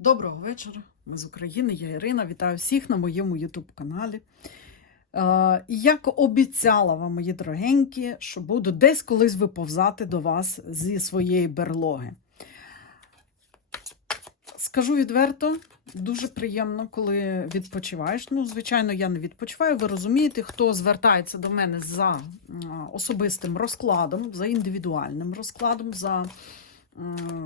Доброго вечора. Ми з України, я Ірина. Вітаю всіх на моєму YouTube-каналі. Е, і як обіцяла вам, мої дорогенькі, що буду десь колись виповзати до вас зі своєї берлоги. Скажу відверто, дуже приємно, коли відпочиваєш. Ну, звичайно, я не відпочиваю. Ви розумієте, хто звертається до мене за особистим розкладом, за індивідуальним розкладом, за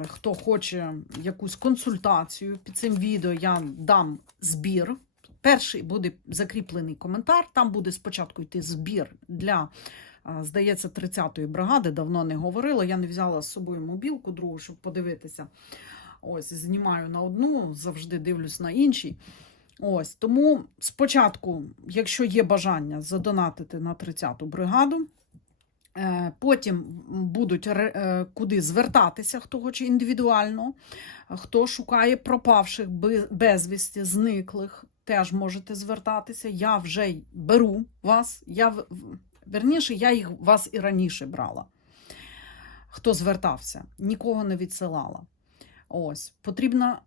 хто хоче якусь консультацію. Під цим відео я дам збір. Перший буде закріплений коментар. Там буде спочатку йти збір для, здається, 30-ї бригади. Давно не говорила. Я не взяла з собою мобілку другу, щоб подивитися. Ось, знімаю на одну, завжди дивлюсь на іншій. Ось, тому спочатку, якщо є бажання задонатити на 30-ту бригаду, потім будуть е, куди звертатися, хто хоче індивідуально, хто шукає пропавших безвісті, зниклих, теж можете звертатися. Я вже беру вас. Я, верніше, я їх вас і раніше брала. Хто звертався, нікого не відсилала. Ось, потрібно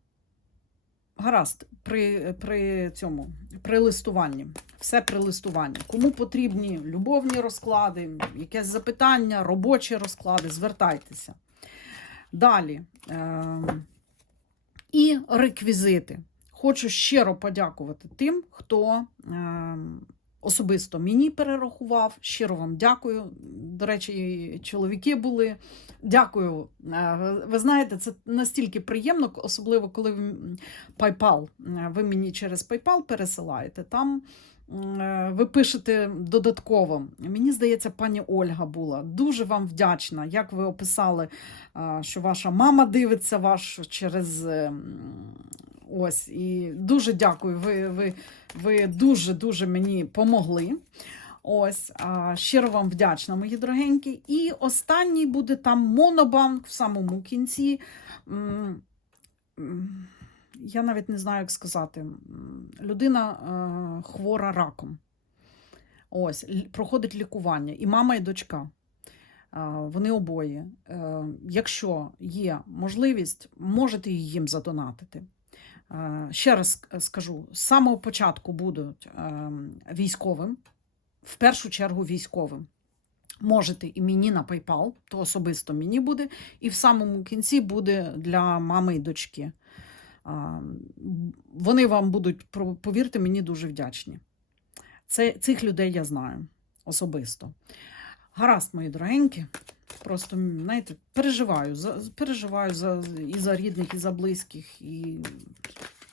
гаразд при, при цьому при листуванні. Все при листуванні. Кому потрібні любовні розклади, якесь запитання, робочі розклади, звертайтеся. Далі. Е- і реквізити. Хочу щиро подякувати тим, хто е- особисто мені перерахував. Щиро вам дякую. До речі, і чоловіки були. Дякую. Е, ви- знаєте, це настільки приємно, особливо коли PayPal, е, ви мені через PayPal пересилаєте. Там е, ви пишете додатково. Мені здається, пані Ольга була. Дуже вам вдячна, як ви описали, що ваша мама дивиться ваш через. Ось, і дуже дякую. Ви, ви, ви дуже-дуже мені помогли. Ось, а, щиро вам вдячна, мої дорогенькі. І останній буде там монобанк в самому кінці. Я навіть не знаю, як сказати. Людина е, хвора раком. Ось, проходить лікування. І мама, і дочка. Вони обоє. Е, Якщо є можливість, можете їм задонатити. Е, Ще раз скажу: з самого початку будуть ем, військовим, в першу чергу військовим. Можете і мені на PayPal, то особисто мені буде, і в самому кінці буде для мами і дочки. Вони вам будуть, повірте, мені дуже вдячні. Це, цих людей я знаю особисто. Гаразд, мої дорогенькі. Просто, знаєте, переживаю, за, переживаю за, і за рідних, і за близьких, і,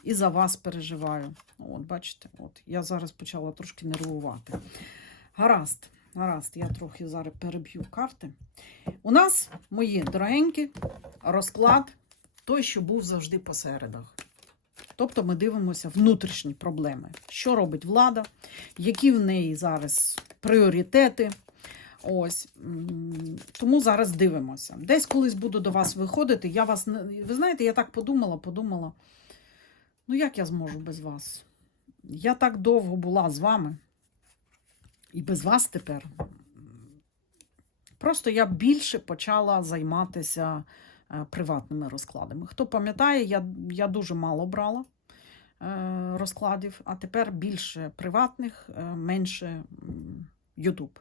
і за вас переживаю. От, бачите, от, я зараз почала трошки нервувати. Гаразд, гаразд, я трохи зараз переб'ю карти. У нас, мої дорогенькі, розклад той, що був завжди по середах. Тобто ми дивимося внутрішні проблеми. Що робить влада, які в неї зараз пріоритети. Ось тому зараз дивимося. Десь колись буду до вас виходити. Я вас ви знаєте, я так подумала, подумала. Ну як я зможу без вас? Я так довго була з вами. І без вас тепер. Просто я більше почала займатися е, приватними розкладами. Хто пам'ятає, я, я дуже мало брала е, розкладів, а тепер більше приватних, е, менше Ютуб.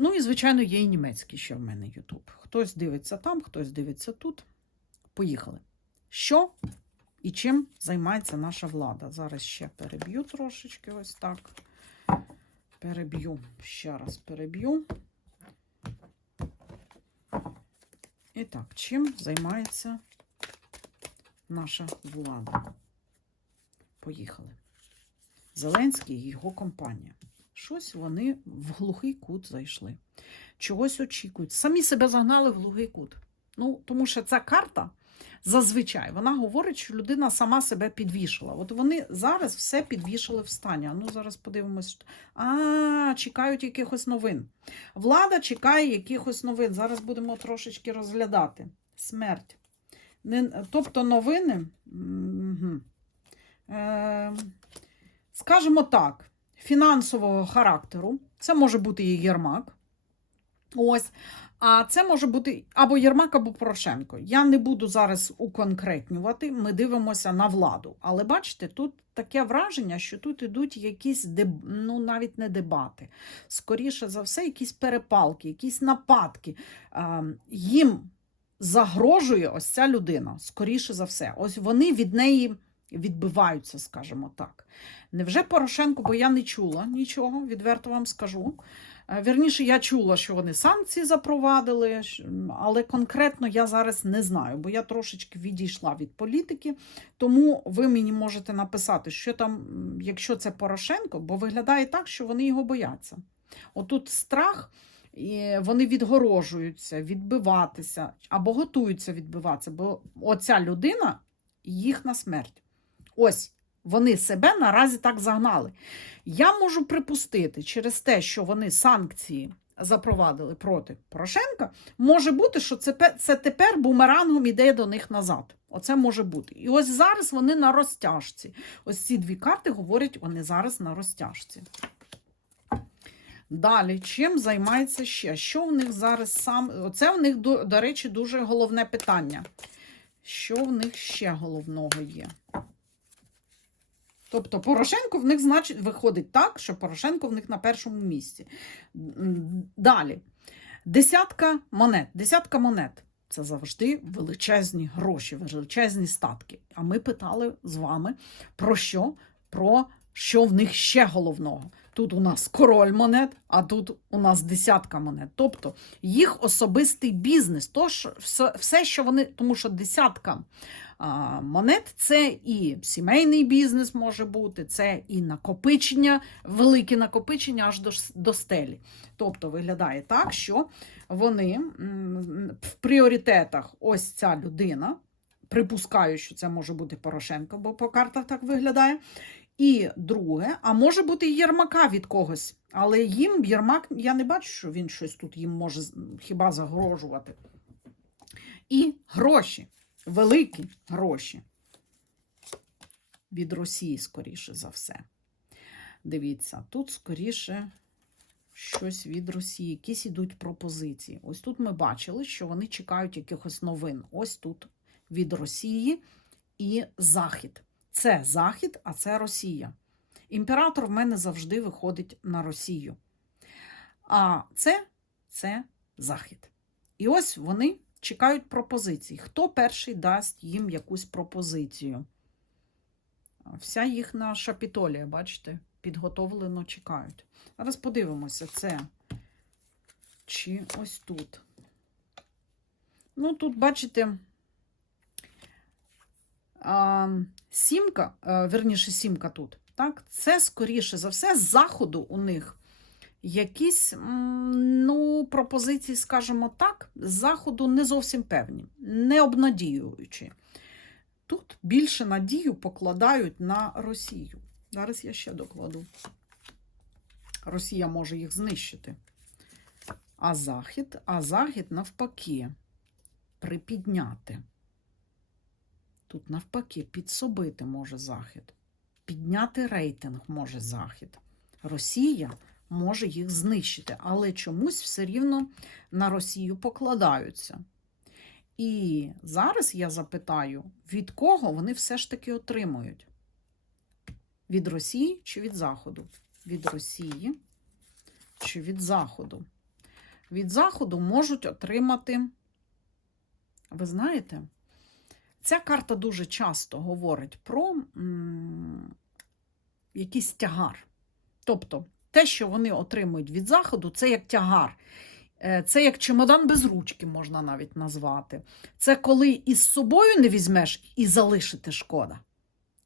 Ну і, звичайно, є і німецький ще в мене Ютуб. Хтось дивиться там, хтось дивиться тут. Поїхали. Що і чим займається наша влада? Зараз ще переб'ю трошечки ось так. Переб'ю, ще раз переб'ю. І так, чим займається наша влада? Поїхали. Зеленський і його компанія. Щось вони в глухий кут зайшли. Чогось очікують. Самі себе загнали в глухий кут. Ну, тому що ця карта зазвичай вона говорить, що людина сама себе підвішала. От вони зараз все підвішали в стані. Ну зараз подивимось. А, чекають якихось новин. Влада чекає якихось новин. Зараз будемо трошечки розглядати. Смерть. Тобто новини. Угу. Е, скажімо так, фінансового характеру. Це може бути і Єрмак. Ось. А це може бути або Єрмак, або Порошенко. Я не буду зараз уконкретнювати, ми дивимося на владу. Але бачите, тут таке враження, що тут ідуть якісь деб... ну навіть не дебати. Скоріше за все, якісь перепалки, якісь нападки. Їм загрожує ось ця людина, скоріше за все. Ось вони від неї відбиваються, скажімо так. Невже Порошенко, бо я не чула нічого, відверто вам скажу. Е, Вірніше, я чула, що вони санкції запровадили, але конкретно я зараз не знаю, бо я трошечки відійшла від політики. Тому ви мені можете написати, що там, якщо це Порошенко, бо виглядає так, що вони його бояться. Отут страх, і вони відгорожуються, відбиватися або готуються відбиватися, бо оця людина їх на смерть. Ось вони себе наразі так загнали. Я можу припустити через те, що вони санкції запровадили проти Порошенка, може бути, що це, це тепер бумерангом іде до них назад. Оце може бути. І ось зараз вони на розтяжці. Ось ці дві карти говорять, вони зараз на розтяжці. Dалі, чим займається ще? Що в них зараз сам. Оце в них, до, до речі, дуже головне питання. Що в них ще головного є? Тобто Порошенко в них, значить, виходить так, що Порошенко в них на першому місці. Далі. Десятка монет. Десятка монет це завжди величезні гроші, величезні статки. А ми питали з вами про що? Про що в них ще головного. Тут у нас король монет, а тут у нас десятка монет. Тобто їх особистий бізнес, то що все, що вони, тому що десятка монет це і сімейний бізнес може бути, це і накопичення, велике накопичення аж до, до стелі. Тобто виглядає так, що вони в пріоритетах ось ця людина. Припускаю, що це може бути Порошенко, бо по картах так виглядає. І друге, а може бути і Єрмака від когось. Але їм Єрмак, я не бачу, що він щось тут їм може хіба загрожувати. І гроші, великі гроші від Росії, скоріше за все. Дивіться, тут скоріше щось від Росії, якісь ідуть пропозиції. Ось тут ми бачили, що вони чекають якихось новин. Ось тут від Росії і Захід. Це Захід, а це Росія. Імператор в мене завжди виходить на Росію. А це, це Захід. І ось вони чекають пропозицій. Хто перший дасть їм якусь пропозицію? Вся їхня шапітолія, бачите, підготовлено чекають. Зараз подивимося, це чи ось тут. Ну, тут, бачите, сімка, верніше, сімка тут. Так, це скоріше за все з заходу у них якісь ну, пропозиції, скажімо так, з заходу не зовсім певні, не обнадіюючі. Тут більше надію покладають на Росію. Зараз я ще докладу. Росія може їх знищити. А Захід, а Захід навпаки припідняти. Тут навпаки підсобити може Захід. Підняти рейтинг може Захід. Росія може їх знищити, але чомусь все рівно на Росію покладаються. І зараз я запитаю, від кого вони все ж таки отримують? Від Росії чи від Заходу? Від Росії чи від Заходу? Від Заходу можуть отримати, ви знаєте, ця карта дуже часто говорить про м, якийсь тягар. Тобто, те, що вони отримують від Заходу, це як тягар. Е, Це як чемодан без ручки, можна навіть назвати. Це коли із собою не візьмеш і залишити шкода.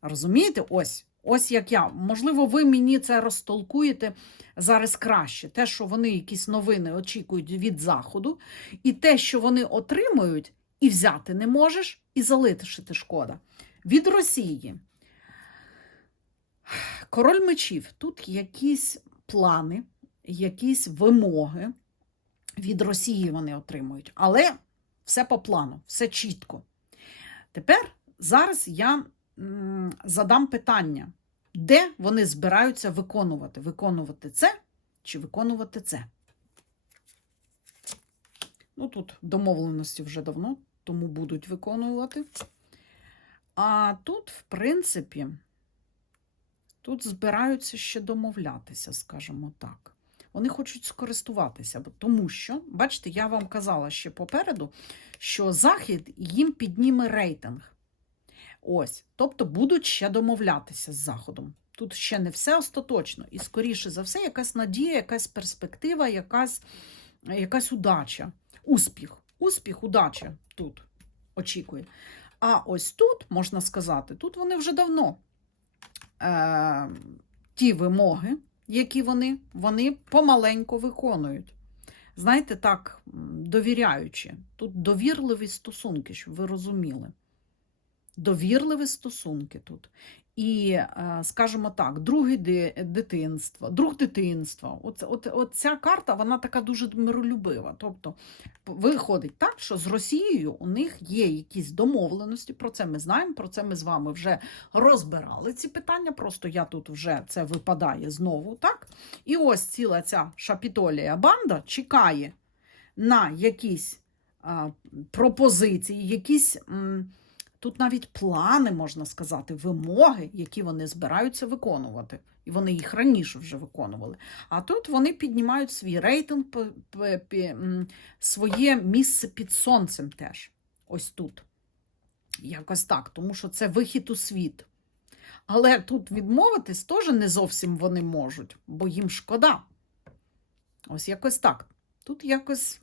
Розумієте? Ось. Ось як я. Можливо, ви мені це розтолкуєте зараз краще. Те, що вони якісь новини очікують від Заходу, і те, що вони отримують, і взяти не можеш, і залишити шкода. Від Росії. Король мечів. Тут якісь плани, якісь вимоги від Росії вони отримують. Але все по плану, все чітко. Тепер зараз я задам питання, де вони збираються виконувати? Виконувати це чи виконувати це? Ну, тут домовленості вже давно, тому будуть виконувати. А тут, в принципі, тут збираються ще домовлятися, скажімо так. Вони хочуть скористуватися, тому що, бачите, я вам казала ще попереду, що Захід їм підніме рейтинг. Ось, тобто будуть ще домовлятися з Заходом. Тут ще не все остаточно. І, скоріше за все, якась надія, якась перспектива, якась, якась удача, успіх. Успіх, удача тут очікує. А ось тут, можна сказати, тут вони вже давно е, ті вимоги, які вони, вони помаленько виконують. Знаєте, так, довіряючи. Тут довірливі стосунки, щоб ви розуміли. Довірливі стосунки тут. І, е, скажімо так, друге ди- дитинство, друг дитинства. Оце, от, от ця карта вона така дуже миролюбива. Тобто виходить так, що з Росією у них є якісь домовленості. Про це ми знаємо, про це ми з вами вже розбирали ці питання. Просто я тут вже це випадає знову. так? І ось ціла ця шапітолія банда чекає на якісь а, пропозиції, якісь. Тут навіть плани, можна сказати, вимоги, які вони збираються виконувати. І вони їх раніше вже виконували. А тут вони піднімають свій рейтинг, своє місце під сонцем теж. Ось тут. Якось так, тому що це вихід у світ. Але тут відмовитись теж не зовсім вони можуть, бо їм шкода. Ось якось так. Тут якось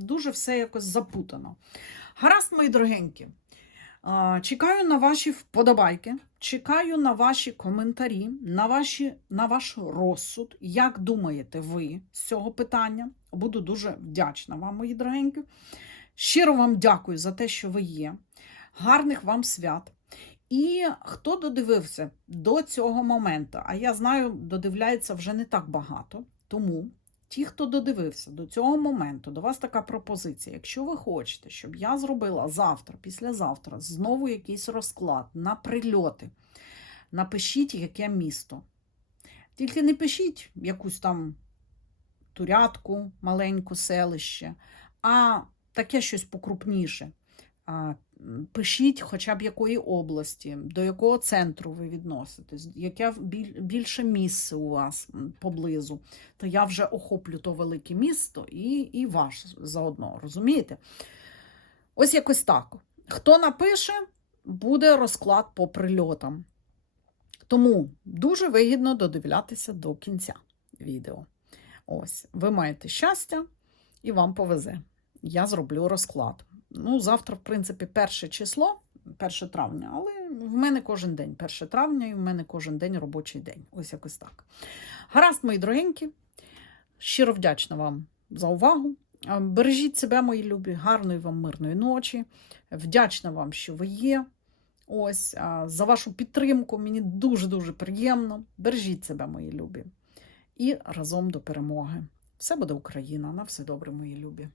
дуже все якось запутано. Гаразд, мої дорогенькі. Чекаю на ваші вподобайки, чекаю на ваші коментарі, на, ваші, на ваш розсуд. Як думаєте ви з цього питання? Буду дуже вдячна вам, мої дорогенькі. Щиро вам дякую за те, що ви є. Гарних вам свят. І хто додивився до цього моменту, а я знаю, додивляється вже не так багато. Тому ті, хто додивився до цього моменту, до вас така пропозиція. Якщо ви хочете, щоб я зробила завтра, післязавтра, знову якийсь розклад на прильоти, напишіть, яке місто. Тільки не пишіть якусь там турятку, маленьку селище, а таке щось покрупніше. Пишіть хоча б якої області, до якого центру ви відноситесь, яке більше місце у вас поблизу, то я вже охоплю то велике місто і, і ваш заодно, розумієте? Ось якось так. Хто напише, буде розклад по прильотам. Тому дуже вигідно додивлятися до кінця відео. Ось, ви маєте щастя і вам повезе. Я зроблю розклад. Ну, завтра, в принципі, перше число, 1 травня, але в мене кожен день 1 травня, і в мене кожен день робочий день. Ось якось так. Гаразд, мої дорогенькі. Щиро вдячна вам за увагу. Бережіть себе, мої любі, гарної вам мирної ночі. Вдячна вам, що ви є. Ось за вашу підтримку. Мені дуже-дуже приємно. Бережіть себе, мої любі. І разом до перемоги. Все буде Україна. На все добре, мої любі.